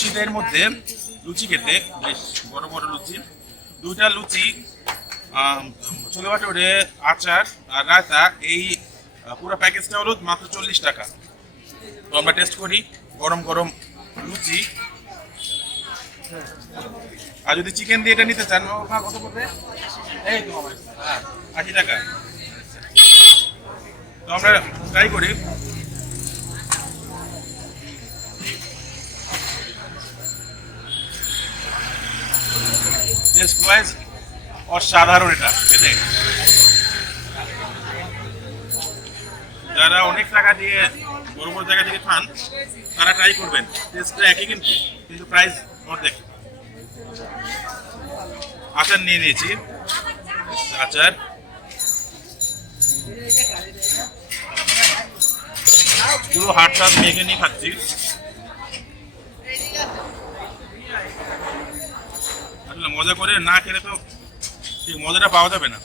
শীতের মধ্যে লুচি খেতে, বেশ বড় বড় লুচি, দুইটা লুচি, ছোলে ভাটুরে, আচার আর রায়তা, এই পুরো প্যাকেজটা হলো মাত্র 40 টাকা। তো আমরা টেস্ট করি গরম গরম লুচি। আর যদি চিকেন দিয়ে এটা নিতে চান কত পড়বে? এই তো 80 টাকা। তো আমরা ট্রাই করি। টেস্ট ওয়াইজ অসাধারণ এটা খেতে। যারা অনেক টাকা দিয়ে বড় বড় জায়গা থেকে খান তারা ট্রাই করবেন। টেস্টটা একই কিন্তু কিন্তু প্রাইস অর্ধেক। আচার নিয়ে নিয়েছি, আচার পুরো হাট টাট মেখে নিয়ে খাচ্ছি। আসলে মজা করে না খেলে তো ঠিক মজাটা পাওয়া যাবে না।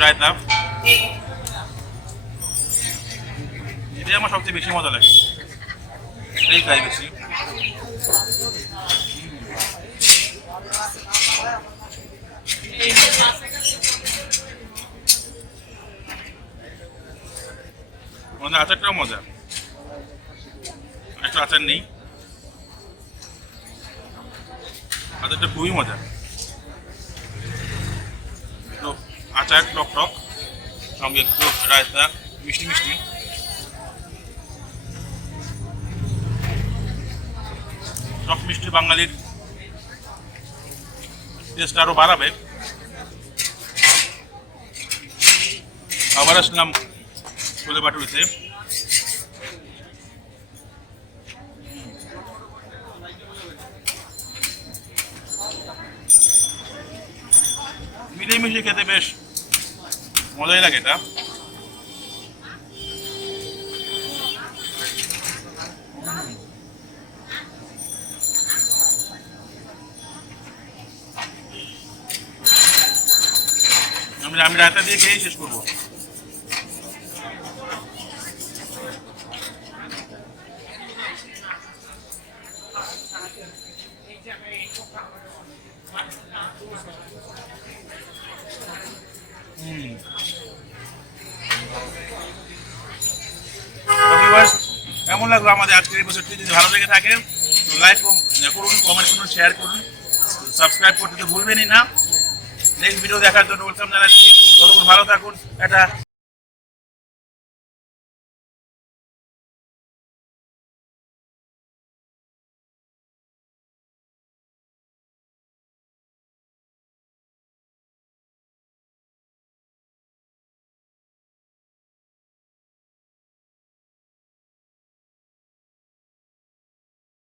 রায়তা, এটাই আমার সবচেয়ে বেশি মজা লাগে, এটাই খাই বেশি। আমাদের আচারটাও মজা, একটা আচার নেই, আচারটা খুবই মজা। তো আচার টক টক, সঙ্গে একটু রায়তা মিষ্টি মিষ্টি। টক মিষ্টি বাঙালির টেস্ট আরো বাড়াবে। আবার আসলাম ছোলে ভাটুরেতে। মিলেমিশে খেতে বেশ মজাই লাগে এটা। আমি রায়তা দিয়ে খেয়েই শেষ করবো। কেমন লাগলো আমাদের আজকের এই বছরটি? যদি ভালো লেগে থাকে তো লাইক করুন, কমেন্ট করুন, শেয়ার করুন, সাবস্ক্রাইব করতে তো ভুলবেনই না। নেক্সট ভিডিও দেখার জন্য ওয়েলকাম জানাচ্ছি। ততক্ষণ ভালো থাকুন, এটা